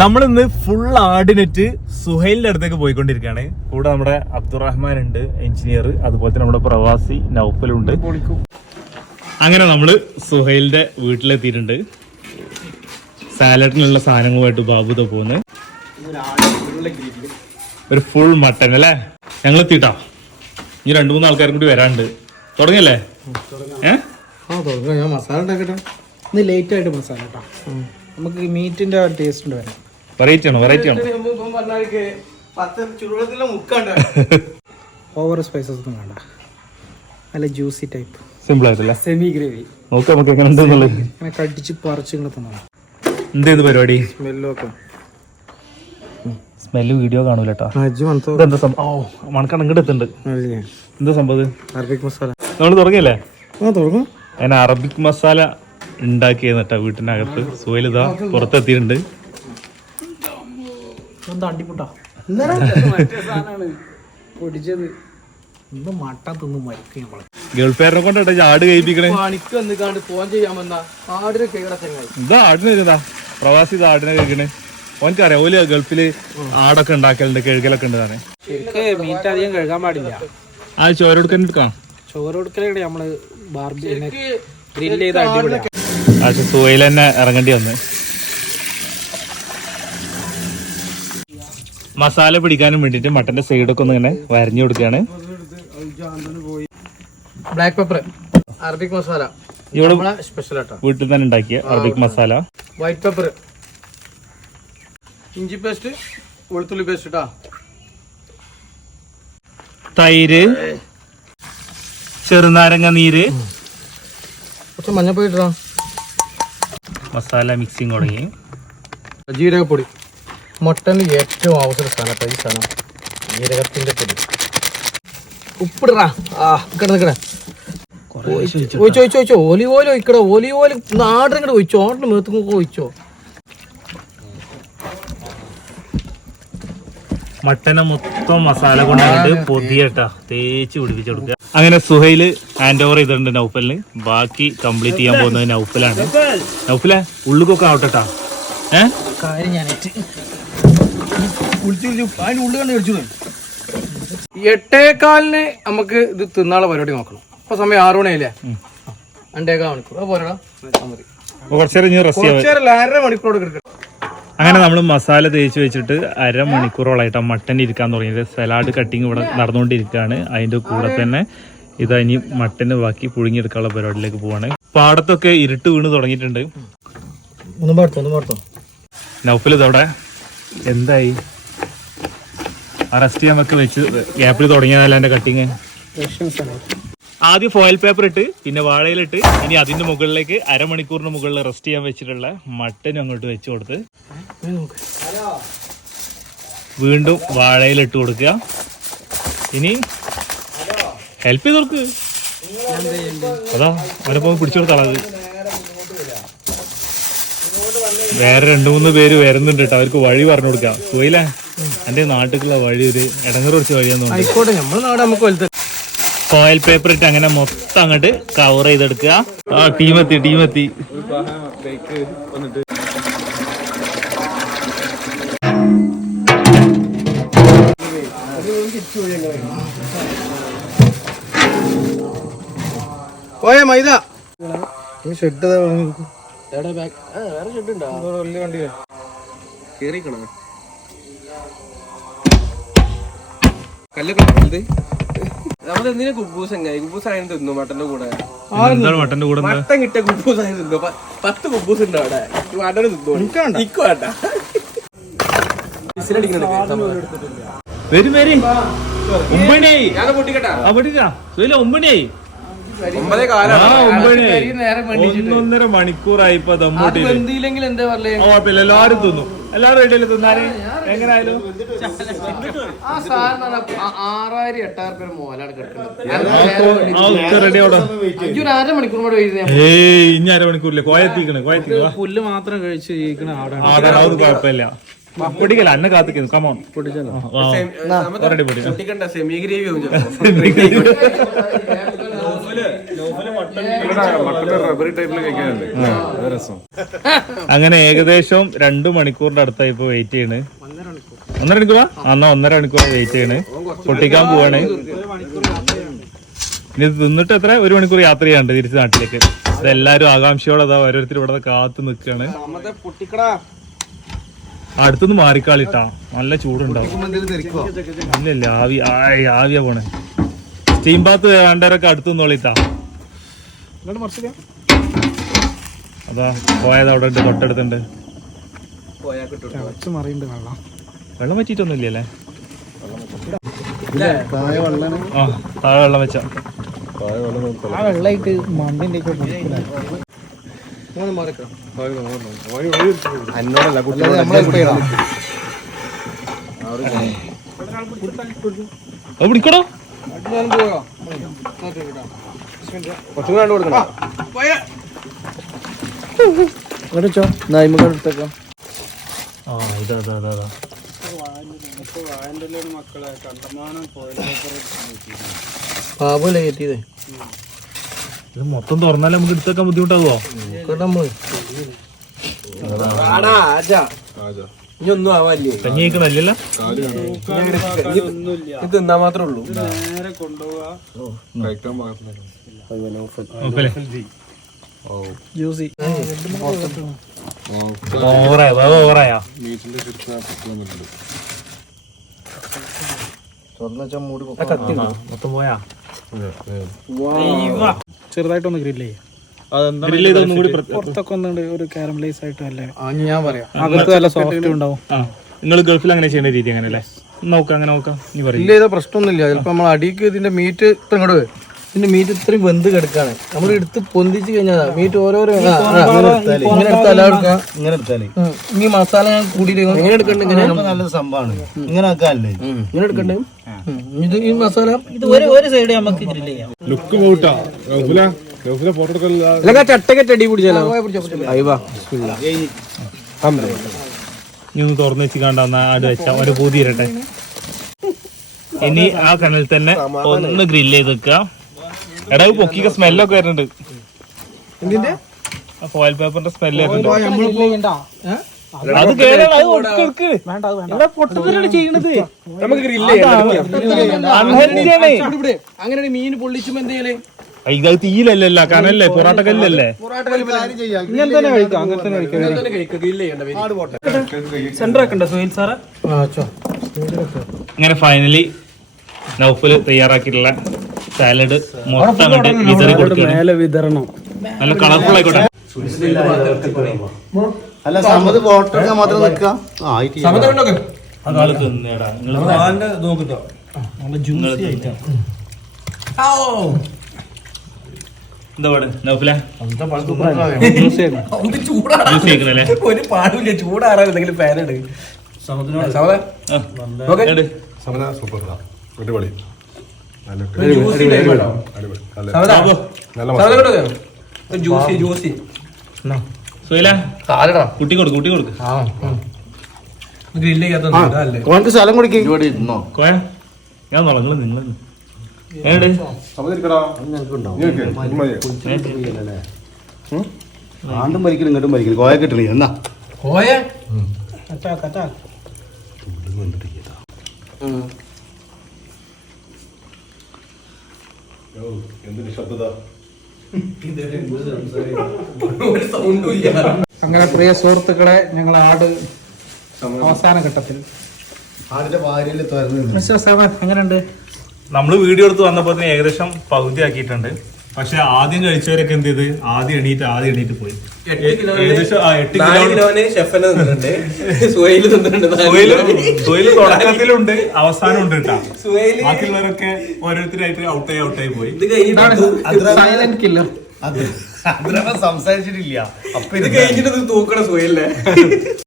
നമ്മൾ ഇന്ന് ഫുൾ ആർഡിനെറ്റ് സുഹൈലിന്റെ അടുത്തേക്ക് പോയിക്കൊണ്ടിരിക്കുകയാണ്. കൂടെ നമ്മുടെ അബ്ദുറഹ്മാൻ ഉണ്ട് എഞ്ചിനീയർ അതുപോലെ തന്നെ നമ്മുടെ പ്രവാസി നൗഫലുണ്ട്. അങ്ങനെ നമ്മൾ സുഹൈലിന്റെ വീട്ടിലെത്തിയിട്ടുണ്ട്. സാലഡിനുള്ള സാധനങ്ങളുമായിട്ട് ബാബുത പോകുന്നത്. ഒരു ഫുൾ മട്ടൻ അല്ലേ? ഞങ്ങൾ എത്തിട്ടാ ഇനി രണ്ടു മൂന്ന് ആൾക്കാരും കൂടി വരാണ്ട്. തുടങ്ങിയല്ലേ? ഏഹ് ആ തുടങ്ങാം. ഞാൻ മസാല ഉണ്ടാക്കട്ടെ. ഇന്ന് ലേറ്റ് ആയിട്ട് മസാല കേട്ടോ നമുക്ക് മീറ്റിന്റെ ടേസ്റ്റ് ഉണ്ട് വരാം. വെറൈറ്റി ആണ്? വെറൈറ്റി ആണ്? ഓവർ സ്പൈസസ് ഒന്നും വേണ്ട. നല്ല ജ്യൂസി ടൈപ്പ് സിമ്പിൾ ആയിട്ടല്ലേ? സെമി ഗ്രേവി നോക്കാം നമുക്ക് എങ്ങനെ ഉണ്ടെന്നുള്ളത് ഇങ്ങനെ കടിച്ച് പറിച്ച് ഇങ്ങനെ തന്നാണ്. എന്തേത് പരിപാടി? സ്മെല്ലൊക്കെ സ്മെല്ല് വീഡിയോ കാണൂല മനസ്സോ സംഭവം ഓ മണക്കാണ് ഇങ്ങോട്ട് എത്തുന്നുണ്ട് എന്താ സംഭവം അറബിക് മസാല നമ്മൾ തുടങ്ങിയല്ലേ? ആ തുടങ്ങും. ഞാൻ അറബിക് മസാല ഉണ്ടാക്കിയെന്ന് കേട്ടോ വീട്ടിനകത്ത്. സുഹലിത പുറത്തെത്തിയിട്ടുണ്ട്. എന്താ അണ്ടിപ്പുട്ടാ പൊടിച്ചത്. ഇന്ന് മട്ട തിന്ന് മരിക്കും നമ്മൾ ആട് കഴിപ്പിക്കണേ പണിക്ക് വന്നിക്കാണ്ട് ഫോൺ ചെയ്യാൻ വന്ന. ആടിനെ കേടാ ചങ്ങായി ഇതാ ആടിനെ ഇതാ പ്രവാസി ഇതാ ആടിനെ കഴിക്കണേ ഓനക്കറിയാം ഓൽ ഗൾഫിൽ ആടൊക്കെ ഉണ്ടാക്കലുണ്ട് കഴുകലൊക്കെ ഉണ്ട് താനെ ശരിക്കും മീറ്റ് അധികം കഴുകാൻ പാടില്ല. ആ ചോരൊടുക്കാൻ എടുക്കാം? ചോരൊടുക്കലാണ് കൊടുക്കലേ നമ്മൾ ബാർബി ഗ്രില്ല് ചെയ്ത് അടിപൊളിയാണ് സുഹൈൽ തന്നെ ഇറങ്ങേണ്ടി വന്ന്. മസാല പിടിക്കാനും വേണ്ടിട്ട് മട്ടന്റെ സൈഡൊക്കെ ഒന്ന് ഇങ്ങനെ വരഞ്ഞു കൊടുക്കുകയാണ്. ബ്ലാക്ക് പെപ്പർ അറബിക് മസാല ഇവിടെ സ്പെഷ്യൽ വീട്ടിൽ തന്നെ ഉണ്ടാക്കിയ അറബിക് മസാല വൈറ്റ് പെപ്പർ ഇഞ്ചി പേസ്റ്റ് വെളുത്തുള്ളി പേസ്റ്റ് ഇട്ടാ തൈര് ചെറുനാരങ്ങ നീര് മഞ്ഞപ്പൊടി ഇട്ടാ മസാല മിക്സിങ് തുടങ്ങി. ജീരകപ്പൊടി. മട്ടനിൽ ഏറ്റവും ആവശ്യമുള്ള കേട്ടോ ഈ സാധനം ജീരകത്തിന്റെ പൊടി. ഉപ്പിടറാ. ആ കിട നിക്കട. ഒഴിച്ചോ ഒഴിച്ചോ ഒഴിച്ചോ ഒലിവ് ഓയിൽ ഒഴിക്കട ഒലിവ് ഓയിൽ നാടിനെ ഇങ്ങോട്ട് ഒഴിച്ചോ ഓട്ടിന് മേത്തും ഒഴിച്ചോ. മട്ടനെ മൊത്തം മസാല കൊണ്ടായിട്ട് പൊതിയട്ടാ. തേച്ച് പിടിപ്പിച്ചു കൊടുക്കുക അങ്ങനെ സുഹൈൽ ഹാൻഡ് ഓവർ ചെയ്തിട്ടുണ്ട് നൗഫലിന്. ബാക്കി കംപ്ലീറ്റ് ചെയ്യാൻ പോകുന്നത് നൗഫലാണ്. നൗഫലെ ഉള്ളുകൊക്കെ ആവട്ടെട്ടാ. കാര്യം ഞാനേറ്റ് എട്ടേകാലിന് നമുക്ക് ഇത് തിന്നാളെ പരിപാടി നോക്കണം. ഇപ്പൊ സമയം ആറു മണിയല്ലേ രണ്ടേകാൽ മണിക്കൂർ. മതി. കുറച്ചേരം അര മണിക്കൂറോട് കിടക്കണം അങ്ങനെ നമ്മൾ മസാല തേച്ച് വെച്ചിട്ട് അരമണിക്കൂറോളായിട്ട് മട്ടൻ ഇരിക്കാൻ തുടങ്ങിയത്. സലാഡ് കട്ടിങ് ഇവിടെ നടന്നുകൊണ്ടിരിക്കുകയാണ്. അതിന്റെ കൂടെ തന്നെ ഇതാ ഇനി മട്ടന് ബാക്കി പുഴുങ്ങിയെടുക്കാനുള്ള പരിപാടിയിലേക്ക് പോവാണ്. പാടത്തൊക്കെ ഇരുട്ട് വീണ് തുടങ്ങിയിട്ടുണ്ട്. നൗഫൽ ഇതവിടെ. എന്തായി? അറസ്റ്റ് ചെയ്യാൻ ഒക്കെ വെച്ച് ഗ്യാപ്പിൽ തുടങ്ങിയതല്ല എന്റെ കട്ടിങ് ആദ്യം ഫോയിൽ പേപ്പർ ഇട്ട് പിന്നെ വാഴയിലിട്ട് ഇനി അതിന്റെ മുകളിലേക്ക് അരമണിക്കൂറിന് മുകളിൽ റെസ്റ്റ് ചെയ്യാൻ വെച്ചിട്ടുള്ള മട്ടൻ അങ്ങോട്ട് വെച്ച് കൊടുത്ത്. വീണ്ടും വാഴയിലിട്ട് കൊടുക്കുക. ഇനി ഹെൽപ്പ് ചെയ്ത് കൊടുക്ക്. അതാ അവനെ പോയി പിടിച്ചു കൊടുത്താളത് വേറെ രണ്ടു മൂന്ന് പേര് വരുന്നുണ്ട് കേട്ടോ. അവർക്ക് വഴി പറഞ്ഞു കൊടുക്കാം. പോയില്ലേ? എന്റെ നാട്ടിലുള്ള വഴി ഒരു ഇടങ്ങർ കുറച്ച് വഴിയൊന്നും കോയൽ ഫോയിൽ പേപ്പർ ഇട്ട് അങ്ങനെ മൊത്തം അങ്ങോട്ട് കവർ ചെയ്തെടുക്കുക. ആ ടീമെത്തി ടീമെത്തി പോയ മൈദ. ഷെഡ് എവിടെ ബാക്ക് വേറെ ഷെഡ് ഉണ്ടോ? വലിയ വണ്ടിയില്ലേ കേറിക്കണോ? കല്ലൊക്കെ വലുത് നമ്മൾ എന്തിനാ കുബൂസ് എങ്ങനെ കുബൂസ് ആയിരുന്നു തിന്നു മട്ടന്റെ കൂടെ? മട്ടന്റെ കൂടെ മട്ടൻ കിട്ടിയ കുബൂസ് ആയി തിന്നു. പ- പത്ത് കുബൂസ് ഉണ്ട് അവിടെ? മട്ടന് തിന്നു? എനിക്ക് വേണ്ട. ഇക്ക് വേണ്ട. വരും വരും. ഒമ്പണിയായി. ഞാൻ പൊട്ടിക്കട്ടാ. പൊട്ടിക്കാ സുഹൈല ഒമ്പണിയായി. ഒമ്പതേ ആ കാലാണ് ഒന്നൊന്നര മണിക്കൂറായി ഇപ്പൊ ദമ്മൂട്ടിയിൽ എന്തില്ലെങ്കിൽ എന്താ കുഴപ്പമില്ല. എല്ലാരും തിന്നു. എല്ലാരും റെഡിയല്ലേ തിന്നാന് എങ്ങനായാലും. ആ ആറായിരം എട്ടായിരം പേര് മോലാണ് കിടക്കുന്നത്. അര മണിക്കൂർ കൂടെ വെയിറ്റ് ഏയ് ഇനി അരമണിക്കൂറില്ലേ? കോയത്തിക്കണ് കോയത്തിക്കുക പുല്ല് മാത്രം കഴിച്ച് ആടാണ്. അത് കുഴപ്പമില്ല. പൊടിക്കല അന്നെ കാത്തിക്കുന്നു. കമോൺ റെഡി പൊടി അങ്ങനെ ഏകദേശം രണ്ടു മണിക്കൂറിന്റെ അടുത്തായി ഇപ്പൊ വെയിറ്റ് ചെയ്യണ്. ഒന്നര മണിക്കൂർ? എന്നാ ഒന്നര മണിക്കൂർ വെയിറ്റ് ചെയ്യണ്. പൊട്ടിക്കാൻ പോവാണ്. ഇനി തിന്നിട്ട് എത്ര? ഒരു മണിക്കൂർ യാത്ര ചെയ്യാണ്ട് തിരിച്ച് നാട്ടിലേക്ക്. ഇതെല്ലാരും ആകാംക്ഷയോടെ അതാ ഓരോരുത്തർ ഇവിടെ കാത്തു നിൽക്കുകയാണ് അടുത്തുനിന്ന് മാറിക്കാളിട്ടാ. നല്ല ചൂടുണ്ടാവും. എന്തെങ്കിലും ഇല്ല ഇല്ല ആവി ആവിയാ പോണേ. ബാത്ത് വേണ്ടവരൊക്കെ അടുത്തു നിന്നോളിട്ടാ ഇങ്ങോട്ട് മറിച്ചില്ല? അതാ പോയത് അവിടെ ഉണ്ട് തൊട്ടടുത്തുണ്ട് വെള്ളം. വെള്ളം വെച്ചിട്ടൊന്നും ഇല്ലല്ലേ താഴെ വെള്ളം ആ താഴെ വെള്ളം വെച്ച. ആ വെള്ളമായിട്ട് മണ്ണിന്റെ പിടിക്കടോ. കുറച്ചും കൊടുക്കണം. ആ ഇതാ കയറ്റിയതേ മൊത്തം തുറന്നാലേ നമുക്ക് എടുത്തേക്കാൻ ബുദ്ധിമുട്ടാവോ? നമ്മൾ ആടാ ആജാ. ഇനി ഒന്നും ആവാല്ലേ കഞ്ഞി കഴിക്കണല്ലോ ഇത് തിന്നാൻ മാത്രമേ ഉള്ളൂ. നേരെ മൂടി മൊത്തം പോയാ? ചെറുതായിട്ടൊന്ന് ഗ്രില്ലേ പുറത്തൊക്കെ ഒന്നുണ്ട് ഒരു കാരമലൈസ് ആയിട്ട് അല്ലേ? ഞാൻ പറയാം. അകത്ത് നല്ല സോഫ്റ്റ് ഉണ്ടാവും. നിങ്ങൾ ഗൾഫിൽ അങ്ങനെ ചെയ്യുന്ന രീതി അങ്ങനെ അല്ലേ? നോക്കാം അങ്ങനെ നോക്കാം നീ പറയും. ഇല്ല ഇത് പ്രശ്നമൊന്നുമില്ല. ചിലപ്പോ നമ്മൾ അടിക്ക് ഇതിന്റെ മീറ്റ് ഇത്ര ഇങ്ങോട്ട് ഇതിന്റെ മീറ്റ് ഇത്രയും വെന്ത് കിടക്കാണ്. നമ്മൾ എടുത്ത് പൊന്തിച്ച് കഴിഞ്ഞാൽ മീറ്റ് ഓരോരോ ഇങ്ങനെ എടുക്കാം. ഇങ്ങനെ എടുത്താലേ ഈ മസാല ഞാൻ കൂടിയിട്ട് ഇങ്ങനെ എടുക്കണ്ട ഇങ്ങനെ നല്ല സംഭവമാണ്. ഇങ്ങനെ ആക്കാനല്ലേ. ഇങ്ങനെ എടുക്കണ്ടേ. ഇത് ഈ മസാല ലുക്ക് പോട്ടാ ഗൾഫില ഗൾഫിലെ ലുക്ക് എടുക്കല്ല അല്ലെങ്കിൽ ആ ചട്ടക്കറ്റ് അടി പിടിച്ചാലോ? അയ്വാ നീ ഒന്ന് തുറന്ന് വെച്ച് കണ്ടാ ആട് വെച്ചാ ഒരു പൂതി ഇരട്ടെ ഇനി ആ കനൽ തന്നെ ഒന്ന് ഗ്രില്ല് ചെയ്ത് വെക്കുക എടാ പൊക്കി പൊക്കിക്ക സ്മെല്ലൊക്കെ വരുന്നുണ്ട്. ഫോയിൽ പേപ്പറിന്റെ സ്മെല്ല് വരുന്നുണ്ട് അത്. അങ്ങനെ മീൻ പൊള്ളിച്ചുമ്പോ എന്തെയ്യൽ ഇത് തീയിലല്ലല്ല കനല്ലേ പൊറാട്ട കല്ലല്ലേ ഇങ്ങനെ തന്നെ കഴിക്കാം അങ്ങനെ തന്നെ കഴിക്കാം. സെന്റർ ആക്കണ്ട സാറേ? ഇങ്ങനെ ഫൈനലി നൗഫൽ തയ്യാറാക്കിയിട്ടുള്ള സാലഡ് മൊത്തം അങ്ങോട്ട് വിതറി കൊടുക്കണം നല്ല കളർഫുൾ ആയിക്കോട്ടെ. അല്ല സമ്മത് ഫോട്ടോ എടുക്കാൻ മാത്രം നിൽക്കുക. ആ നല്ല ജ്യൂസി നിങ്ങൾ എന്താ പാട്? നൗഫലെ? ജ്യൂസ് ഒരു പാടില്ല ചൂടാറാൻ എന്തെങ്കിലും അടിപൊളി. ജ്യൂസി ജ്യൂസി സുഹൈല കുട്ടി കൊടുക്ക് കുട്ടി കൊടുക്ക്. ഗ്രില്ല് ചെയ്യാത്ത അല്ലേ? ഓനക്ക് സ്ഥലം കൊടുക്കും. ഞാൻ നോളാം നിങ്ങൾ ആണ്ടും ഭരിക്കണം ഇങ്ങോട്ടും ഭരിക്കണം കോയ കിട്ടണേ എന്നാ. കോയ? എന്തൊരു ശബ്ദത? ഒരു സൗണ്ടും ഇല്ല. അങ്ങനെ പ്രിയ സുഹൃത്തുക്കളെ ഞങ്ങൾ ആട് അവസാന ഘട്ടത്തിൽ. ആടിന്റെ വാരിയിൽ തുറന്നു എങ്ങനെയുണ്ട്? നമ്മൾ വീഡിയോ എടുത്ത് വന്നപ്പോൾ തന്നെ ഏകദേശം പകുതി ആക്കിയിട്ടുണ്ട് പക്ഷെ ആദ്യം കഴിച്ചവരൊക്കെ എന്ത് ചെയ്ത്? ആദ്യം എണീറ്റ് ആദ്യം എണീറ്റ് പോയി. തുടക്കത്തിലുണ്ട് അവസാനം ഉണ്ട് കേട്ടാ ബാക്കിയുള്ളവരൊക്കെ ഓരോരുത്തരായിട്ട് ഔട്ടായി ഔട്ടായി പോയി. ഇത് കഴിഞ്ഞിട്ട് സൈലന്റ് കില്ലർ സംസാരിച്ചിട്ടില്ല. അപ്പൊ ഇത് കഴിഞ്ഞിട്ട് തൂക്കണ തൂക്കണം സുഹൈലിനെ.